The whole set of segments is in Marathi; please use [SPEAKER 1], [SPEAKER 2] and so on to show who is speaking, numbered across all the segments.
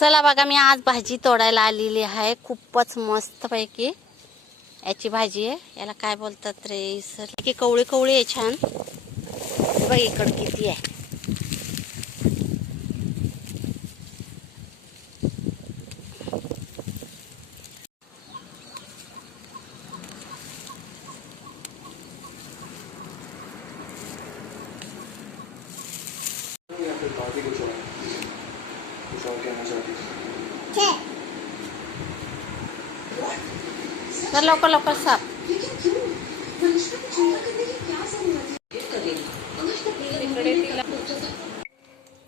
[SPEAKER 1] चला बघा मी आज भाजी तोडायला आलेली आहे. खूपच मस्त पैकी याची भाजी आहे. याला काय बोलतात रे सर की कवळी कवळी आहे छान. बघ इकडं किती आहे. तर लवकर लवकर साप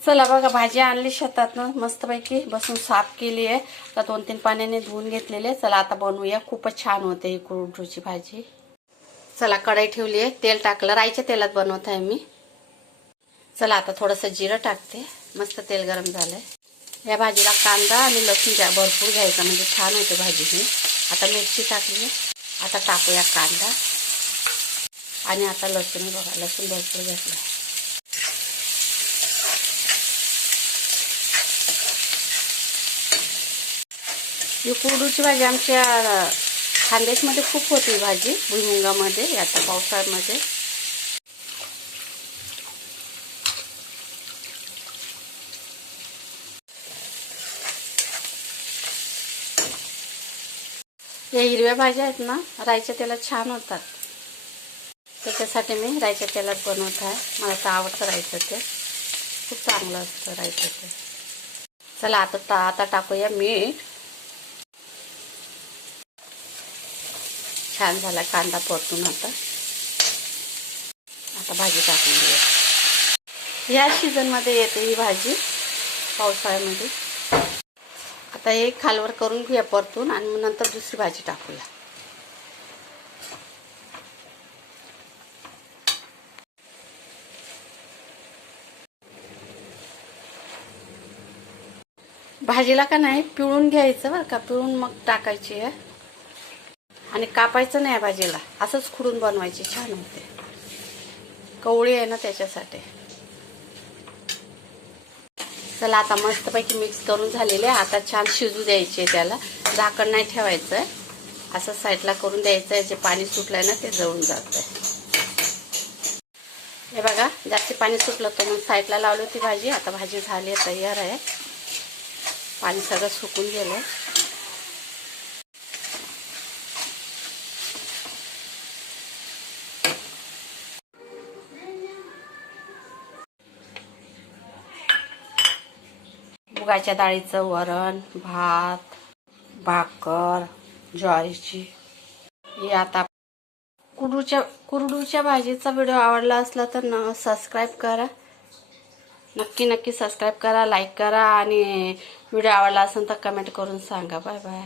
[SPEAKER 1] चला बघा भाजी आणली शेतातनं. मस्तपैकी बसून साफ केली आहे. तर दोन तीन पाण्याने धुवून घेतलेले चला आता बनवूया. खूपच छान होते ही कुरडूची भाजी. चला कढई ठेवली आहे. तेल टाकलं. राईच्या तेलात बनवत आहे मी. चला आता थोडंसं जिरं टाकते. मस्त तेल गरम झालंय. या भाजीला कांदा आणि लसूण घ्या भरपूर घ्यायचा म्हणजे छान होते भाजी ही. आता मिरची टाकली. आता टाकूया कांदा. आणि आता लसूण बघा लसूण भरपूर घेतला ही कुरडूची भाजी आमच्या खांदेशमध्ये खूप होती भाजी भुईमुंगामध्ये आता पावसाळ्यामध्ये. या हिरव्या भाज्या आहेत ना राईच्या तेलात छान होतात. त्याच्यासाठी मी राईच्या तेलात बनवत आहे. मला तर आवडतं रायचं ते. खूप चांगलं असतं रायचं ते. चला आता ता आता टाकूया मीठ. छान झाला कांदा परतून आता. आता भाजी टाकून घेऊया या सीझनमध्ये येते ही भाजी पावसाळ्यामध्ये. आता हे खालवर करून घेऊया परतून आणि मग नंतर दुसरी भाजी टाकूया. भाजीला का नाही पिळून घ्यायचं बरं का पिळून मग टाकायची आहे. आणि कापायचं नाही भाजीला असंच खुडून बनवायची छान होते. कवळी आहे ना त्याच्यासाठी. चला आता मस्तपैकी मिक्स करून झालेले आता छान शिजू द्यायचे त्याला. झाकण नाही ठेवायचं आहे असं साईडला करून द्यायचं आहे जे पाणी सुटलंय ना ते जळून जात आहे हे बघा जास्त पाणी सुटलं तर मग साईडला लावली होती भाजी. आता भाजी झाली आहे तयार आहे. पाणी सगळं सुकून गेलं मुगाच्या डाळीचं वरण भात भाकर ज्वारीची. हे आता कुरडूच्या कुरडूच्या भाजीचा व्हिडिओ आवडला असला तर न सबस्क्राईब करा. नक्की नक्की सबस्क्राईब करा लाईक करा आणि व्हिडिओ आवडला असेल तर कमेंट करून सांगा. Bye bye